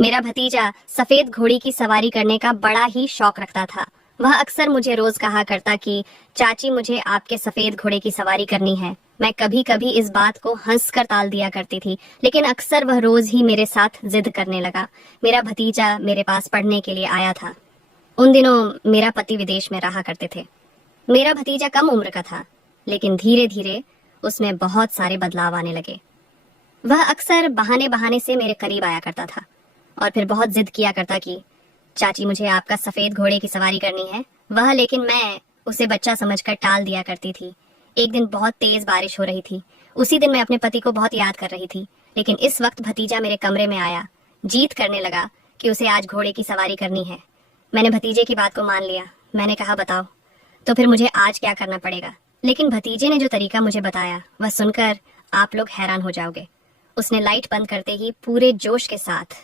मेरा भतीजा सफेद घोड़ी की सवारी करने का बड़ा ही शौक रखता था। वह अक्सर मुझे रोज कहा करता कि चाची मुझे आपके सफेद घोड़े की सवारी करनी है। मैं कभी कभी इस बात को हंसकर टाल दिया करती थी, लेकिन अक्सर वह रोज ही मेरे साथ जिद करने लगा। मेरा भतीजा मेरे पास पढ़ने के लिए आया था। उन दिनों मेरा पति विदेश में रहा करते थे। मेरा भतीजा कम उम्र का था, लेकिन धीरे धीरे उसमें बहुत सारे बदलाव आने लगे। वह अक्सर बहाने बहाने से मेरे करीब आया करता था और फिर बहुत जिद किया करता कि चाची मुझे आपका सफेद घोड़े की सवारी करनी है। वह लेकिन मैं उसे बच्चा समझकर टाल दिया करती थी। एक दिन बहुत तेज बारिश हो रही थी। उसी दिन मैं अपने पति को बहुत याद कर रही थी, लेकिन इस वक्त भतीजा मेरे कमरे में आया, जीत करने लगा कि उसे आज घोड़े की सवारी करनी है। मैंने भतीजे की बात को मान लिया। मैंने कहा बताओ तो फिर मुझे आज क्या करना पड़ेगा। लेकिन भतीजे ने जो तरीका मुझे बताया वह सुनकर आप लोग हैरान हो जाओगे। उसने लाइट बंद करते ही पूरे जोश के साथ,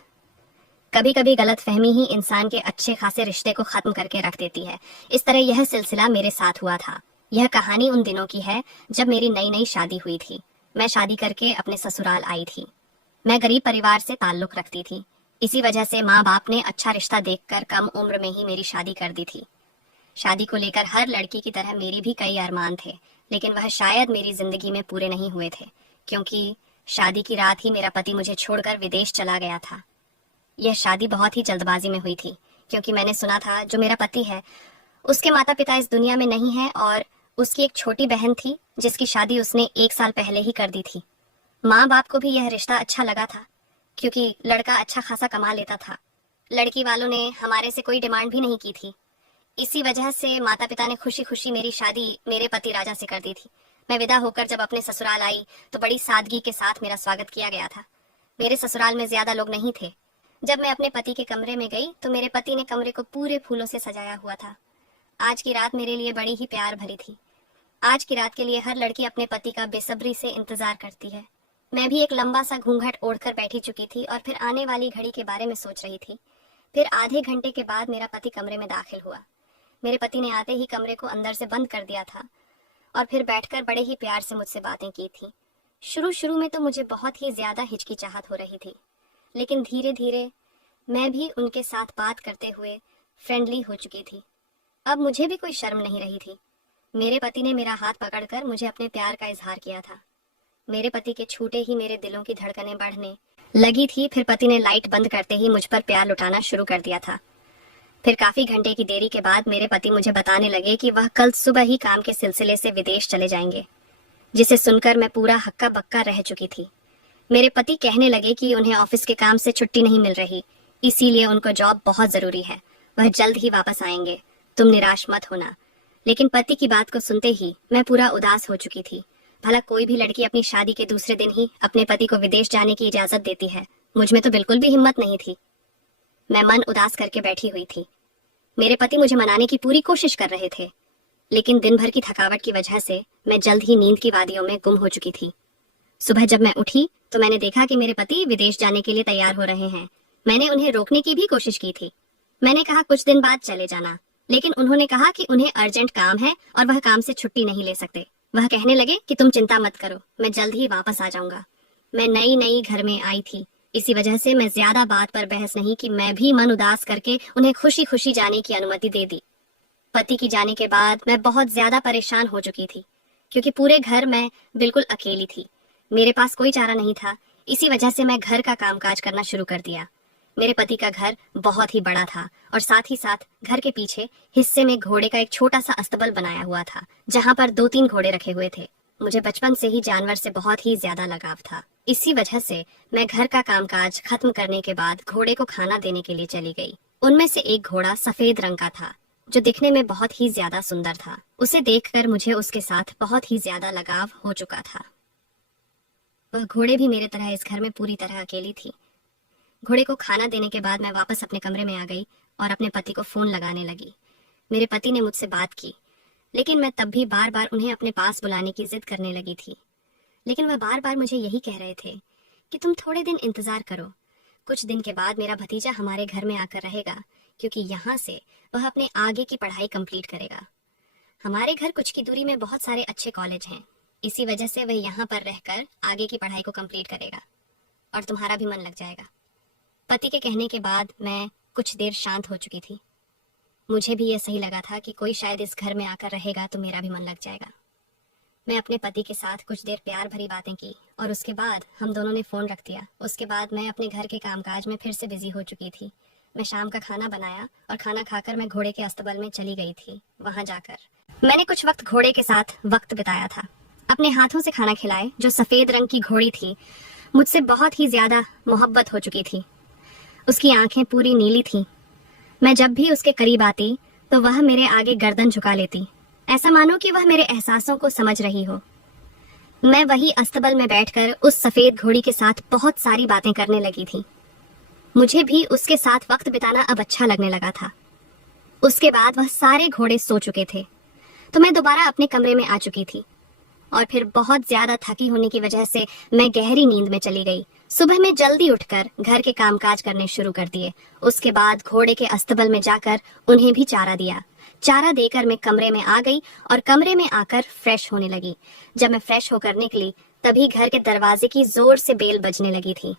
कभी कभी गलतफहमी ही इंसान के अच्छे खासे रिश्ते को खत्म करके रख देती है। इस तरह यह सिलसिला मेरे साथ हुआ था। यह कहानी उन दिनों की है जब मेरी नई नई शादी हुई थी। मैं शादी करके अपने ससुराल आई थी। मैं गरीब परिवार से ताल्लुक रखती थी। इसी वजह से माँ बाप ने अच्छा रिश्ता देखकर कम उम्र में ही मेरी शादी कर दी थी। शादी को लेकर हर लड़की की तरह मेरी भी कई अरमान थे, लेकिन वह शायद मेरी जिंदगी में पूरे नहीं हुए थे, क्योंकि शादी की रात ही मेरा पति मुझे छोड़कर विदेश चला गया था। यह शादी बहुत ही जल्दबाजी में हुई थी, क्योंकि मैंने सुना था जो मेरा पति है उसके माता पिता इस दुनिया में नहीं है और उसकी एक छोटी बहन थी जिसकी शादी उसने 1 साल पहले ही कर दी थी। माँ बाप को भी यह रिश्ता अच्छा लगा था, क्योंकि लड़का अच्छा खासा कमा लेता था। लड़की वालों ने हमारे से कोई डिमांड भी नहीं की थी। इसी वजह से माता पिता ने खुशी खुशी मेरी शादी मेरे पति राजा से कर दी थी। मैं विदा होकर जब अपने ससुराल आई तो बड़ी सादगी के साथ मेरा स्वागत किया गया था। मेरे ससुराल में ज्यादा लोग नहीं थे। जब मैं अपने पति के कमरे में गई तो मेरे पति ने कमरे को पूरे फूलों से सजाया हुआ था। आज की रात मेरे लिए बड़ी ही प्यार भरी थी। आज की रात के लिए हर लड़की अपने पति का बेसब्री से इंतजार करती है। मैं भी एक लंबा सा घूंघट ओढ़कर बैठी चुकी थी और फिर आने वाली घड़ी के बारे में सोच रही थी। फिर आधे घंटे के बाद मेरा पति कमरे में दाखिल हुआ। मेरे पति ने आते ही कमरे को अंदर से बंद कर दिया था और फिर बैठकर बड़े ही प्यार से मुझसे बातें की थी। शुरू शुरू में तो मुझे बहुत ही ज्यादा हिचकिचाहट हो रही थी, लेकिन धीरे धीरे मैं भी उनके साथ बात करते हुए फ्रेंडली हो चुकी थी। अब मुझे भी कोई शर्म नहीं रही थी। मेरे पति ने मेरा हाथ पकड़कर मुझे अपने प्यार का इजहार किया था। मेरे पति के छूटे ही मेरे दिलों की धड़कनें बढ़ने लगी थी। फिर पति ने लाइट बंद करते ही मुझ पर प्यार लुटाना शुरू कर दिया था। फिर काफी घंटे की देरी के बाद मेरे पति मुझे बताने लगे कि वह कल सुबह ही काम के सिलसिले से विदेश चले जाएंगे, जिसे सुनकर मैं पूरा हक्का बक्का रह चुकी थी। मेरे पति कहने लगे कि उन्हें ऑफिस के काम से छुट्टी नहीं मिल रही, इसीलिए उनको जॉब बहुत जरूरी है। वह जल्द ही वापस आएंगे, तुम निराश मत होना। लेकिन पति की बात को सुनते ही मैं पूरा उदास हो चुकी थी। भला कोई भी लड़की अपनी शादी के दूसरे दिन ही अपने पति को विदेश जाने की इजाजत देती है? मुझ में तो बिल्कुल भी हिम्मत नहीं थी। मैं मन उदास करके बैठी हुई थी। मेरे पति मुझे मनाने की पूरी कोशिश कर रहे थे, लेकिन दिन भर की थकावट की वजह से मैं जल्द ही नींद की वादियों में गुम हो चुकी थी। सुबह जब मैं उठी तो मैंने देखा कि मेरे पति विदेश जाने के लिए तैयार हो रहे हैं। मैंने उन्हें रोकने की भी कोशिश की थी। मैंने कहा कुछ दिन बाद चले जाना, लेकिन उन्होंने कहा कि उन्हें अर्जेंट काम है और वह काम से छुट्टी नहीं ले सकते। वह कहने लगे कि तुम चिंता मत करो, मैं जल्द ही वापस आ जाऊंगा। मैं नई नई घर में आई थी, इसी वजह से मैं ज्यादा बात पर बहस नहीं कि मैं भी मन उदास करके उन्हें खुशी खुशी जाने की अनुमति दे दी। पति की जाने के बाद मैं बहुत ज्यादा परेशान हो चुकी थी, क्योंकि पूरे घर में बिल्कुल अकेली थी। मेरे पास कोई चारा नहीं था। इसी वजह से मैं घर का कामकाज करना शुरू कर दिया। मेरे पति का घर बहुत ही बड़ा था और साथ ही साथ घर के पीछे हिस्से में घोड़े का एक छोटा सा अस्तबल बनाया हुआ था, जहाँ पर 2-3 घोड़े रखे हुए थे। मुझे बचपन से ही जानवर से बहुत ही ज्यादा लगाव था। इसी वजह से मैं घर का कामकाज खत्म करने के बाद घोड़े को खाना देने के लिए चली गई। उनमें से एक घोड़ा सफेद रंग का था, जो दिखने में बहुत ही ज्यादा सुंदर था। उसे देखकर मुझे उसके साथ बहुत ही ज्यादा लगाव हो चुका था। वह घोड़े भी मेरे तरह इस घर में पूरी तरह अकेली थी। घोड़े को खाना देने के बाद मैं वापस अपने कमरे में आ गई और अपने पति को फोन लगाने लगी। मेरे पति ने मुझसे बात की, लेकिन मैं तब भी बार बार उन्हें अपने पास बुलाने की जिद करने लगी थी। लेकिन वह बार बार मुझे यही कह रहे थे कि तुम थोड़े दिन इंतजार करो, कुछ दिन के बाद मेरा भतीजा हमारे घर में आकर रहेगा, क्योंकि यहाँ से वह अपने आगे की पढ़ाई कंप्लीट करेगा। हमारे घर कुछ की दूरी में बहुत सारे अच्छे कॉलेज हैं, इसी वजह से वह यहाँ पर रहकर आगे की पढ़ाई को कंप्लीट करेगा और तुम्हारा भी मन लग जाएगा। पति के कहने के बाद मैं कुछ देर शांत हो चुकी थी। मुझे भी ये सही लगा था कि कोई शायद इस घर में आकर रहेगा तो मेरा भी मन लग जाएगा। मैं अपने पति के साथ कुछ देर प्यार भरी बातें की और उसके बाद हम दोनों ने फोन रख दिया। उसके बाद मैं अपने घर के कामकाज में फिर से बिजी हो चुकी थी। मैं शाम का खाना बनाया और खाना खाकर मैं घोड़े के अस्तबल में चली गई थी। वहां जाकर मैंने कुछ वक्त घोड़े के साथ वक्त बिताया था। अपने हाथों से खाना खिलाए जो सफेद रंग की घोड़ी थी मुझसे बहुत ही ज्यादा मोहब्बत हो चुकी थी। उसकी आंखें पूरी नीली थीं। मैं जब भी उसके करीब आती तो वह मेरे आगे गर्दन झुका लेती, ऐसा मानो कि वह मेरे एहसासों को समझ रही हो। मैं वही अस्तबल में बैठकर उस सफेद घोड़ी के साथ बहुत सारी बातें करने लगी थी। मुझे भी उसके साथ वक्त बिताना अब अच्छा लगने लगा था। उसके बाद वह सारे घोड़े सो चुके थे तो मैं दोबारा अपने कमरे में आ चुकी थी और फिर बहुत ज्यादा थकी होने की वजह से मैं गहरी नींद में चली गई। सुबह में जल्दी उठकर घर के कामकाज करने शुरू कर दिए। उसके बाद घोड़े के अस्तबल में जाकर उन्हें भी चारा दिया। चारा देकर मैं कमरे में आ गई और कमरे में आकर फ्रेश होने लगी। जब मैं फ्रेश होकर निकली तभी घर के दरवाजे की जोर से बेल बजने लगी थी।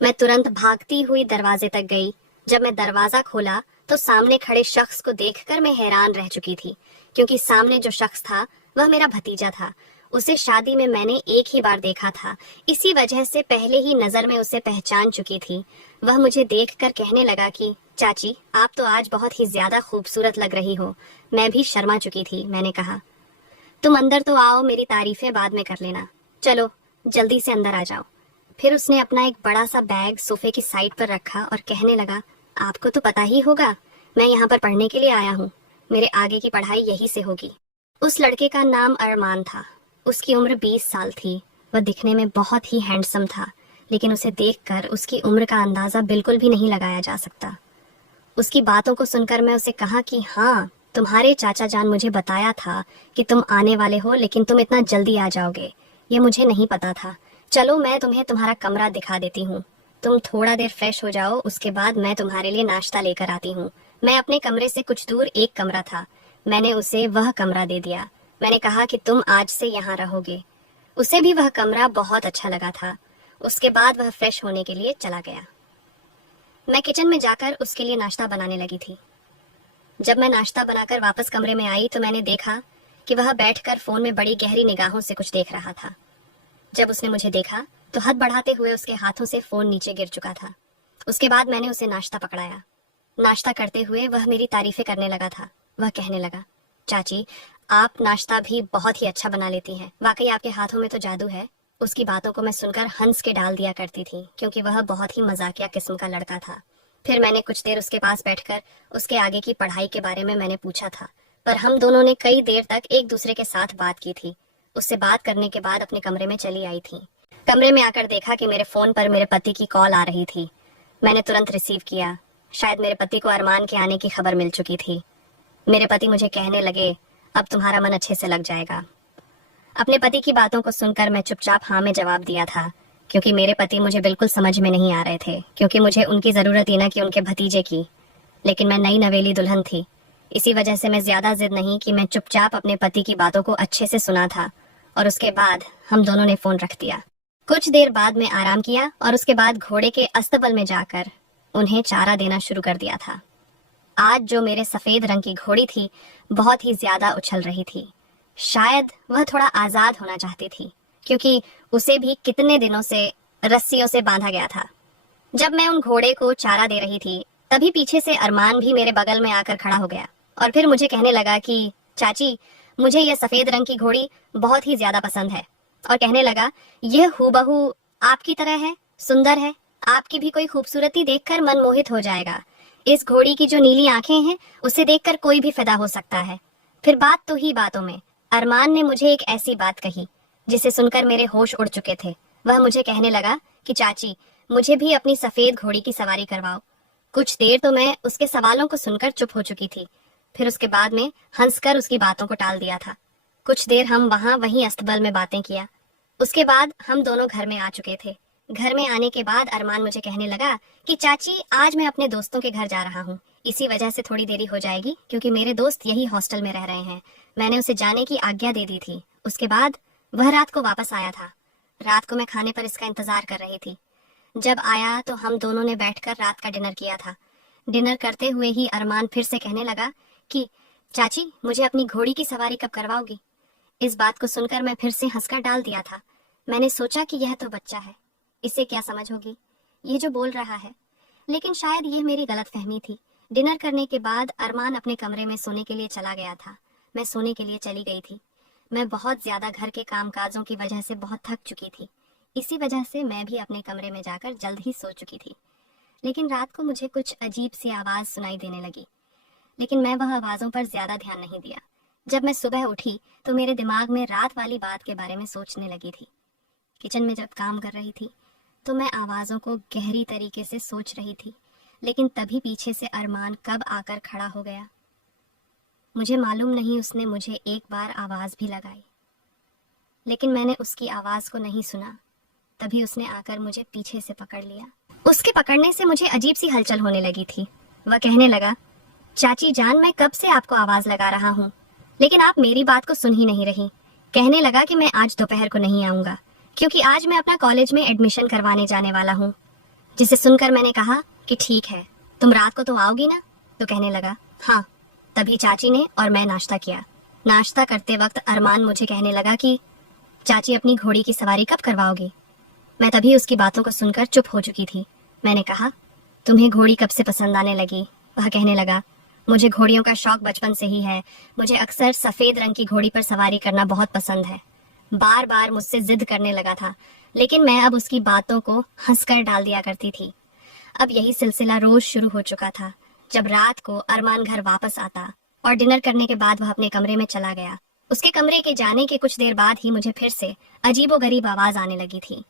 मैं तुरंत भागती हुई दरवाजे तक गई। जब मैं दरवाजा खोला तो सामने खड़े शख्स को देखकर मैं हैरान रह चुकी थी, क्योंकि सामने जो शख्स था वह मेरा भतीजा था। उसे शादी में मैंने एक ही बार देखा था, इसी वजह से पहले ही नजर में उसे पहचान चुकी थी। वह मुझे देखकर कहने लगा कि चाची, आप तो आज बहुत ही ज्यादा खूबसूरत लग रही हो। मैं भी शर्मा चुकी थी। मैंने कहा, तुम अंदर तो आओ, मेरी तारीफें बाद में कर लेना। चलो जल्दी से अंदर आ जाओ। फिर उसने अपना एक बड़ा सा बैग सोफे की साइड पर रखा और कहने लगा, आपको तो पता ही होगा, मैं यहाँ पर पढ़ने के लिए आया हूँ। मेरे आगे की पढ़ाई यहीं से होगी। उस लड़के का नाम अरमान था। उसकी उम्र 20 साल थी। वह दिखने में बहुत ही हैंडसम था, लेकिन उसे देखकर उसकी उम्र का अंदाजा बिल्कुल भी नहीं लगाया जा सकता। उसकी बातों को सुनकर मैं उसे कहा कि हाँ, तुम्हारे चाचा जान मुझे बताया था कि तुम आने वाले हो, लेकिन तुम इतना जल्दी आ जाओगे ये मुझे नहीं पता था। चलो मैं तुम्हें तुम्हारा कमरा दिखा देती हूँ। तुम थोड़ा देर फ्रेश हो जाओ, उसके बाद मैं तुम्हारे लिए नाश्ता लेकर आती हूँ। मैं अपने कमरे से कुछ दूर एक कमरा था, मैंने उसे वह कमरा दे दिया। मैंने कहा कि तुम आज से यहाँ रहोगे। उसे भी वह कमरा बहुत अच्छा लगा था। उसके बाद वह फ्रेश होने के लिए चला गया। मैं किचन में जाकर उसके लिए नाश्ता बनाने लगी थी। जब मैं नाश्ता बनाकर वापस कमरे में आई तो मैंने देखा कि वह बैठकर फोन में बड़ी गहरी निगाहों से कुछ देख रहा था। जब उसने मुझे देखा तो हाथ बढ़ाते हुए उसके हाथों से फोन नीचे गिर चुका था। उसके बाद मैंने उसे नाश्ता पकड़ाया। नाश्ता करते हुए वह मेरी तारीफें करने लगा था। वह कहने लगा, चाची, आप नाश्ता भी बहुत ही अच्छा बना लेती हैं। वाकई आपके हाथों में तो जादू है। उसकी बातों को मैं सुनकर हंस के डाल दिया करती थी, क्योंकि वह बहुत ही मजाकिया किस्म का लड़का था। फिर मैंने कुछ देर उसके पास बैठकर उसके आगे की पढ़ाई के बारे में मैंने पूछा था, पर हम दोनों ने कई देर तक एक दूसरे के साथ बात की थी। उससे बात करने के बाद अपने कमरे में चली आई थी। कमरे में आकर देखा कि मेरे फोन पर मेरे पति की कॉल आ रही थी। मैंने तुरंत रिसीव किया। शायद मेरे पति को अरमान के आने की खबर मिल चुकी थी। मेरे पति मुझे कहने लगे, अब तुम्हारा मन अच्छे से लग जाएगा। अपने पति की बातों को सुनकर मैं चुपचाप हाँ में जवाब दिया था, क्योंकि मेरे पति मुझे बिल्कुल समझ में नहीं आ रहे थे, क्योंकि मुझे उनकी जरूरत ही ना कि उनके भतीजे की। लेकिन मैं नई नवेली दुल्हन थी, इसी वजह से मैं ज्यादा जिद नहीं कि मैं चुपचाप अपने पति की बातों को अच्छे से सुना था। और उसके बाद हम दोनों ने फोन रख दिया। कुछ देर बाद में आराम किया और उसके बाद घोड़े के अस्तबल में जाकर उन्हें चारा देना शुरू कर दिया था। आज जो मेरे सफेद रंग की घोड़ी थी बहुत ही ज्यादा उछल रही थी। शायद वह थोड़ा आजाद होना चाहती थी, क्योंकि उसे भी कितने दिनों से रस्सियों से बांधा गया था। जब मैं उन घोड़े को चारा दे रही थी तभी पीछे से अरमान भी मेरे बगल में आकर खड़ा हो गया और फिर मुझे कहने लगा कि चाची, मुझे यह सफेद रंग की घोड़ी बहुत ही ज्यादा पसंद है। और कहने लगा, यह हूबहू आपकी तरह है, सुंदर है, आपकी भी कोई खूबसूरती देखकर मन मोहित हो जाएगा। इस घोड़ी की जो नीली आंखें हैं उसे देखकर कोई भी फिदा हो सकता है। फिर बात तो ही बातों में अरमान ने मुझे एक ऐसी बात कही जिसे सुनकर मेरे होश उड़ चुके थे। वह मुझे कहने लगा कि चाची, मुझे भी अपनी सफेद घोड़ी की सवारी करवाओ। कुछ देर तो मैं उसके सवालों को सुनकर चुप हो चुकी थी, फिर उसके बाद में हंसकर उसकी बातों को टाल दिया था। कुछ देर हम वहीं अस्तबल में बातें किया। उसके बाद हम दोनों घर में आ चुके थे। घर में आने के बाद अरमान मुझे कहने लगा कि चाची, आज मैं अपने दोस्तों के घर जा रहा हूँ, इसी वजह से थोड़ी देरी हो जाएगी, क्योंकि मेरे दोस्त यही हॉस्टल में रह रहे हैं। मैंने उसे जाने की आज्ञा दे दी थी। उसके बाद वह रात को वापस आया था। रात को मैं खाने पर इसका इंतजार कर रही थी। जब आया तो हम दोनों ने बैठकर रात का डिनर किया था। डिनर करते हुए ही अरमान फिर से कहने लगा कि चाची, मुझे अपनी घोड़ी की सवारी कब करवाओगी। इस बात को सुनकर मैं फिर से हंसकर डाल दिया था। मैंने सोचा कि यह तो बच्चा है, इसे क्या समझ होगी, ये जो बोल रहा है। लेकिन शायद ये मेरी गलतफहमी थी। डिनर करने के बाद अरमान अपने कमरे में सोने के लिए चला गया था। मैं सोने के लिए चली गई थी। मैं बहुत ज्यादा घर के कामकाजों की वजह से बहुत थक चुकी थी। इसी वजह से मैं भी अपने कमरे में जाकर जल्द ही सो चुकी थी। लेकिन रात को मुझे कुछ अजीब सी आवाज सुनाई देने लगी, लेकिन मैं वह आवाजों पर ज्यादा ध्यान नहीं दिया। जब मैं सुबह उठी तो मेरे दिमाग में रात वाली बात के बारे में सोचने लगी थी। किचन में जब काम कर रही थी तो मैं आवाजों को गहरी तरीके से सोच रही थी, लेकिन तभी पीछे से अरमान कब आकर खड़ा हो गया। मुझे मालूम नहीं उसने मुझे एक बार आवाज भी लगाई, लेकिन मैंने उसकी आवाज को नहीं सुना। तभी उसने आकर मुझे पीछे से पकड़ लिया। उसके पकड़ने से मुझे अजीब सी हलचल होने लगी थी। वह कहने लगा, चाची जान, मैं कब से आपको आवाज लगा रहा हूँ, लेकिन आप मेरी बात को सुन ही नहीं रही। कहने लगा कि मैं आज दोपहर को नहीं आऊंगा क्योंकि आज मैं अपना कॉलेज में एडमिशन करवाने जाने वाला हूँ। जिसे सुनकर मैंने कहा कि ठीक है, तुम रात को तो आओगी ना। तो कहने लगा, हाँ। तभी चाची ने और मैं नाश्ता किया। नाश्ता करते वक्त अरमान मुझे कहने लगा कि चाची, अपनी घोड़ी की सवारी कब करवाओगी। मैं तभी उसकी बातों को सुनकर चुप हो चुकी थी। मैंने कहा, तुम्हें घोड़ी कब से पसंद आने लगी। वह कहने लगा, मुझे घोड़ियों का शौक बचपन से ही है। मुझे अक्सर सफेद रंग की घोड़ी पर सवारी करना बहुत पसंद है। बार बार मुझसे जिद करने लगा था, लेकिन मैं अब उसकी बातों को हंसकर डाल दिया करती थी। अब यही सिलसिला रोज शुरू हो चुका था। जब रात को अरमान घर वापस आता और डिनर करने के बाद वह अपने कमरे में चला गया, उसके कमरे के जाने के कुछ देर बाद ही मुझे फिर से अजीबोगरीब आवाज आने लगी थी।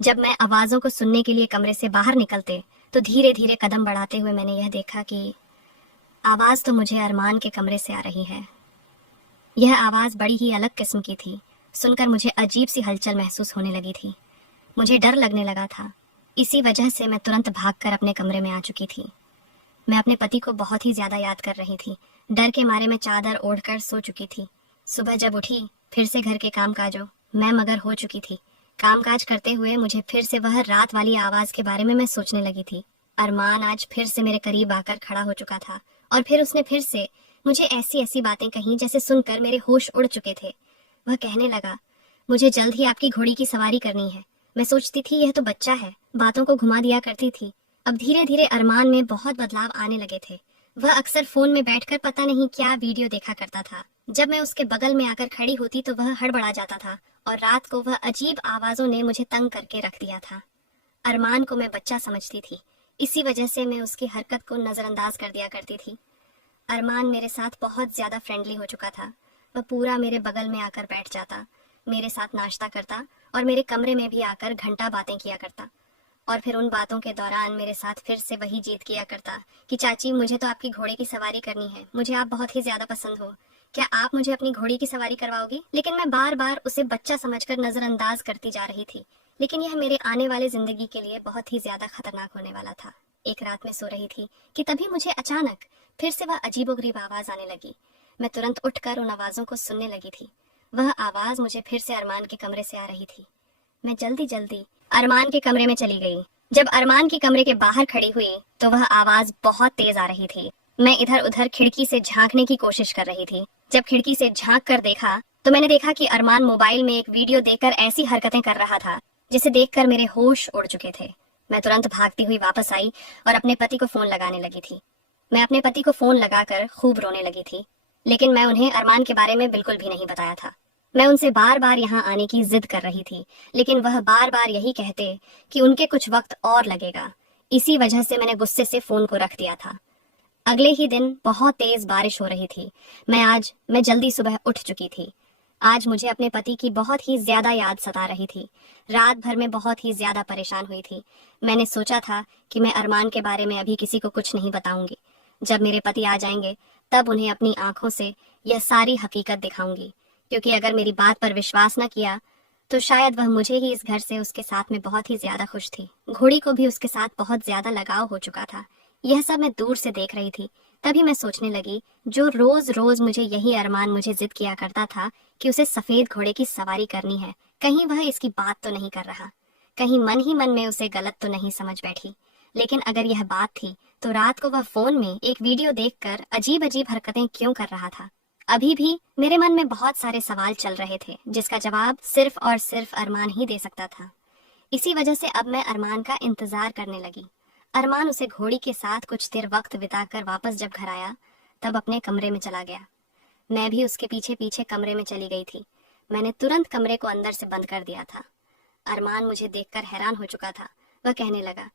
जब मैं आवाजों को सुनने के लिए कमरे से बाहर निकलते तो धीरे धीरे कदम बढ़ाते हुए मैंने यह देखा कि आवाज तो मुझे अरमान के कमरे से आ रही है। यह आवाज बड़ी ही अलग किस्म की थी। सुनकर मुझे अजीब सी हलचल महसूस होने लगी थी। मुझे डर लगने लगा था। इसी वजह से मैं तुरंत भागकर अपने कमरे में आ चुकी थी। मैं अपने पति को बहुत ही ज्यादा याद कर रही थी। डर के मारे मैं चादर ओढ़कर सो चुकी थी। सुबह जब उठी फिर से घर के कामकाजों मैं मगर हो चुकी थी। कामकाज करते हुए मुझे फिर से वह रात वाली आवाज के बारे में मैं सोचने लगी थी। अरमान आज फिर से मेरे करीब आकर खड़ा हो चुका था और फिर उसने फिर से मुझे ऐसी ऐसी बातें कही जैसे सुनकर मेरे होश उड़ चुके थे। वह कहने लगा, मुझे जल्द ही आपकी घोड़ी की सवारी करनी है। मैं सोचती थी यह तो बच्चा है, बातों को घुमा दिया करती थी। अब धीरे धीरे अरमान में बहुत बदलाव आने लगे थे। वह अक्सर फोन में बैठकर पता नहीं क्या वीडियो देखा करता था। जब मैं उसके बगल में आकर खड़ी होती तो वह हड़बड़ा जाता था और रात को वह अजीब आवाजों ने मुझे तंग करके रख दिया था। अरमान को मैं बच्चा समझती थी, इसी वजह से मैं उसकी हरकत को नजरअंदाज कर दिया करती थी। अरमान मेरे साथ बहुत ज्यादा फ्रेंडली हो चुका था। वह पूरा मेरे बगल में आकर बैठ जाता, मेरे साथ नाश्ता करता और मेरे कमरे में भी आकर घंटा बातें किया करता। और फिर उन बातों के दौरान मेरे साथ फिर से वही जिद किया करता कि चाची, मुझे तो आपकी घोड़े की सवारी करनी है, मुझे आप बहुत ही ज्यादा पसंद हो, क्या आप मुझे अपनी घोड़ी की सवारी करवाओगी। लेकिन मैं बार बार उसे बच्चा समझकर नजरअंदाज करती जा रही थी। लेकिन यह मेरे आने वाले जिंदगी के लिए बहुत ही ज्यादा खतरनाक होने वाला था। एक रात में सो रही थी कि तभी मुझे अचानक फिर से वह अजीबोगरीब आवाज आने लगी। मैं तुरंत उठकर उन आवाजों को सुनने लगी थी। वह आवाज मुझे फिर से अरमान के कमरे से आ रही थी। मैं जल्दी जल्दी अरमान के कमरे में चली गई। जब अरमान के कमरे के बाहर खड़ी हुई तो वह आवाज बहुत तेज आ रही थी। मैं इधर उधर खिड़की से झांकने की कोशिश कर रही थी। जब खिड़की से झांक कर देखा तो मैंने देखा कि अरमान मोबाइल में एक वीडियो देखकर ऐसी हरकतें कर रहा था जिसे देखकर मेरे होश उड़ चुके थे। मैं तुरंत भागती हुई वापस आई और अपने पति को फोन लगाने लगी थी। मैं अपने पति को फोन लगाकर खूब रोने लगी थी, लेकिन मैं उन्हें अरमान के बारे में बिल्कुल भी नहीं बताया था। मैं उनसे बार बार यहाँ आने की जिद कर रही थी, लेकिन वह बार बार यही कहते कि उनके कुछ वक्त और लगेगा। इसी वजह से मैंने गुस्से से फोन को रख दिया था। अगले ही दिन बहुत तेज बारिश हो रही थी। मैं जल्दी सुबह उठ चुकी थी। आज मुझे अपने पति की बहुत ही ज्यादा याद सता रही थी। रात भर में बहुत ही ज्यादा परेशान हुई थी। मैंने सोचा था कि मैं अरमान के बारे में अभी किसी को कुछ नहीं बताऊंगी। जब मेरे पति आ जाएंगे तब उन्हें अपनी आंखों से यह सारी हकीकत दिखाऊंगी, क्योंकि अगर मेरी बात पर विश्वास न किया तो शायद वह मुझे ही इस घर से उसके साथ में बहुत ही ज्यादा खुश थी। घोड़ी को भी उसके साथ बहुत ज्यादा लगाव हो चुका था। यह सब मैं दूर से देख रही थी। तभी मैं सोचने लगी, जो रोज रोज मुझे यही अरमान मुझे जिद किया करता था कि उसे सफेद घोड़े की सवारी करनी है, कहीं वह इसकी बात तो नहीं कर रहा। कहीं मन ही मन में उसे गलत तो नहीं समझ बैठी। लेकिन अगर यह बात थी तो रात को वह फोन में एक वीडियो देखकर अजीब अजीब हरकतें क्यों कर रहा था। अभी भी मेरे मन में बहुत सारे सवाल चल रहे थे जिसका जवाब सिर्फ और सिर्फ अरमान ही दे सकता था। इसी वजह से अब मैं अरमान का इंतजार करने लगी। अरमान उसे घोड़ी के साथ कुछ देर वक्त बिताकर वापस जब घर आया तब अपने कमरे में चला गया। मैं भी उसके पीछे पीछे कमरे में चली गई थी। मैंने तुरंत कमरे को अंदर से बंद कर दिया था। अरमान मुझे देखकर हैरान हो चुका था। वह कहने लगा,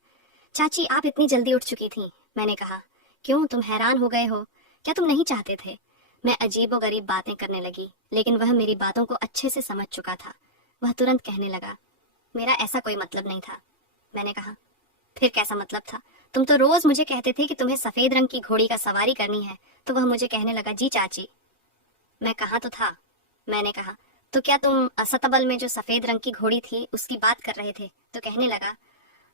चाची आप इतनी जल्दी उठ चुकी थीं। मैंने कहा, क्यों तुम हैरान हो गए हो? क्या तुम नहीं चाहते थे? मैं अजीबोगरीब बातें करने लगी, लेकिन वह मेरी बातों को अच्छे से समझ चुका था। वह तुरंत कहने लगा, मेरा ऐसा कोई मतलब नहीं था। मैंने कहा, फिर कैसा मतलब था? तुम तो रोज मुझे कहते थे कि तुम्हें सफेद रंग की घोड़ी का सवारी करनी है। तो वह मुझे कहने लगा, जी चाची। मैं कहा तो था। मैंने कहा, तो क्या तुम असतबल में जो सफेद रंग की घोड़ी थी उसकी बात कर रहे थे? तो कहने लगा,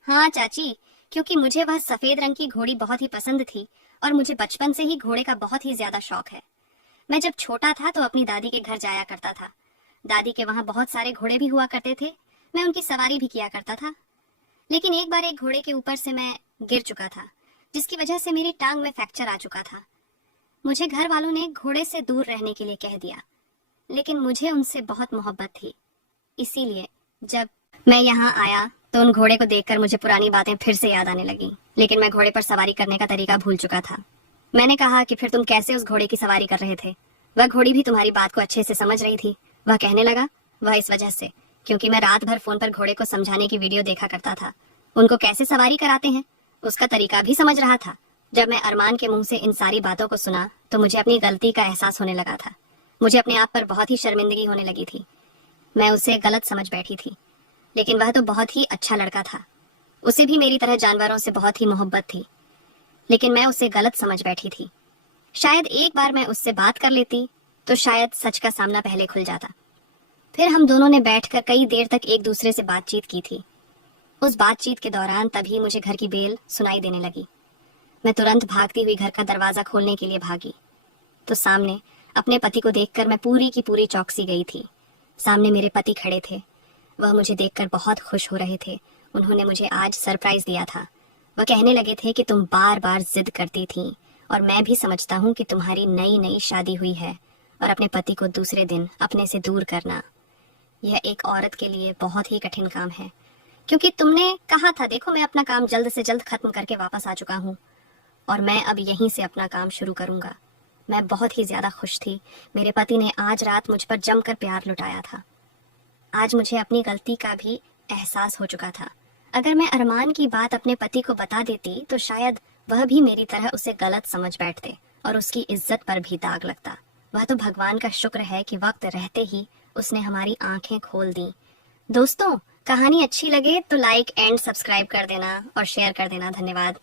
हाँ चाची, क्योंकि मुझे वह सफेद रंग की घोड़ी बहुत ही पसंद थी और मुझे बचपन से ही घोड़े का बहुत ही ज्यादा शौक है। मैं जब छोटा था तो अपनी दादी के घर जाया करता था। दादी के वहां बहुत सारे घोड़े भी हुआ करते थे। मैं उनकी सवारी भी किया करता था। लेकिन एक बार एक घोड़े के ऊपर से मैं गिर चुका था, जिसकी वजह से मेरी टांग में फ्रैक्चर आ चुका था। मुझे घर वालों ने घोड़े से दूर रहने के लिए कह दिया, लेकिन मुझे उनसे बहुत मोहब्बत थी। इसीलिए जब मैं यहाँ आया तो उन घोड़े को देखकर मुझे पुरानी बातें फिर से याद आने लगी। लेकिन मैं घोड़े पर सवारी करने का तरीका भूल चुका था। मैंने कहा कि फिर तुम कैसे उस घोड़े की सवारी कर रहे थे? वह घोड़ी भी तुम्हारी बात को अच्छे से समझ रही थी। वह कहने लगा, वह इस वजह से क्योंकि मैं रात भर फोन पर घोड़े को समझाने की वीडियो देखा करता था। उनको कैसे सवारी कराते हैं उसका तरीका भी समझ रहा था। जब मैं अरमान के मुंह से इन सारी बातों को सुना तो मुझे अपनी गलती का एहसास होने लगा था। मुझे अपने आप पर बहुत ही शर्मिंदगी होने लगी थी। मैं उसे गलत समझ बैठी थी, लेकिन वह तो बहुत ही अच्छा लड़का था। उसे भी मेरी तरह जानवरों से बहुत ही मोहब्बत थी, लेकिन मैं उसे गलत समझ बैठी थी। शायद एक बार मैं उससे बात कर लेती तो शायद सच का सामना पहले खुल जाता। फिर हम दोनों ने बैठकर कई देर तक एक दूसरे से बातचीत की थी। उस बातचीत के दौरान तभी मुझे घर की बेल सुनाई देने लगी। मैं तुरंत भागती हुई घर का दरवाजा खोलने के लिए भागी तो सामने अपने पति को देखकर मैं पूरी की पूरी चौकसी गई थी। सामने मेरे पति खड़े थे। वह मुझे देखकर बहुत खुश हो रहे थे। उन्होंने मुझे आज सरप्राइज दिया था। वह कहने लगे थे कि तुम बार बार जिद करती थी और मैं भी समझता हूँ कि तुम्हारी नई नई शादी हुई है और अपने पति को दूसरे दिन अपने से दूर करना यह एक औरत के लिए बहुत ही कठिन काम है। क्योंकि तुमने कहा था, देखो मैं अपना काम जल्द से जल्द खत्म करके वापस आ चुका हूँ और मैं अब यहीं से अपना काम शुरू करूंगा। मैं बहुत ही ज्यादा खुश थी। मेरे पति ने आज रात मुझ पर जमकर प्यार लुटाया था। आज मुझे अपनी गलती का भी एहसास हो चुका था। अगर मैं अरमान की बात अपने पति को बता देती तो शायद वह भी मेरी तरह उसे गलत समझ बैठते और उसकी इज्जत पर भी दाग लगता। वह तो भगवान का शुक्र है कि वक्त रहते ही उसने हमारी आंखें खोल दी। दोस्तों, कहानी अच्छी लगे तो लाइक एंड सब्सक्राइब कर देना और शेयर कर देना। धन्यवाद।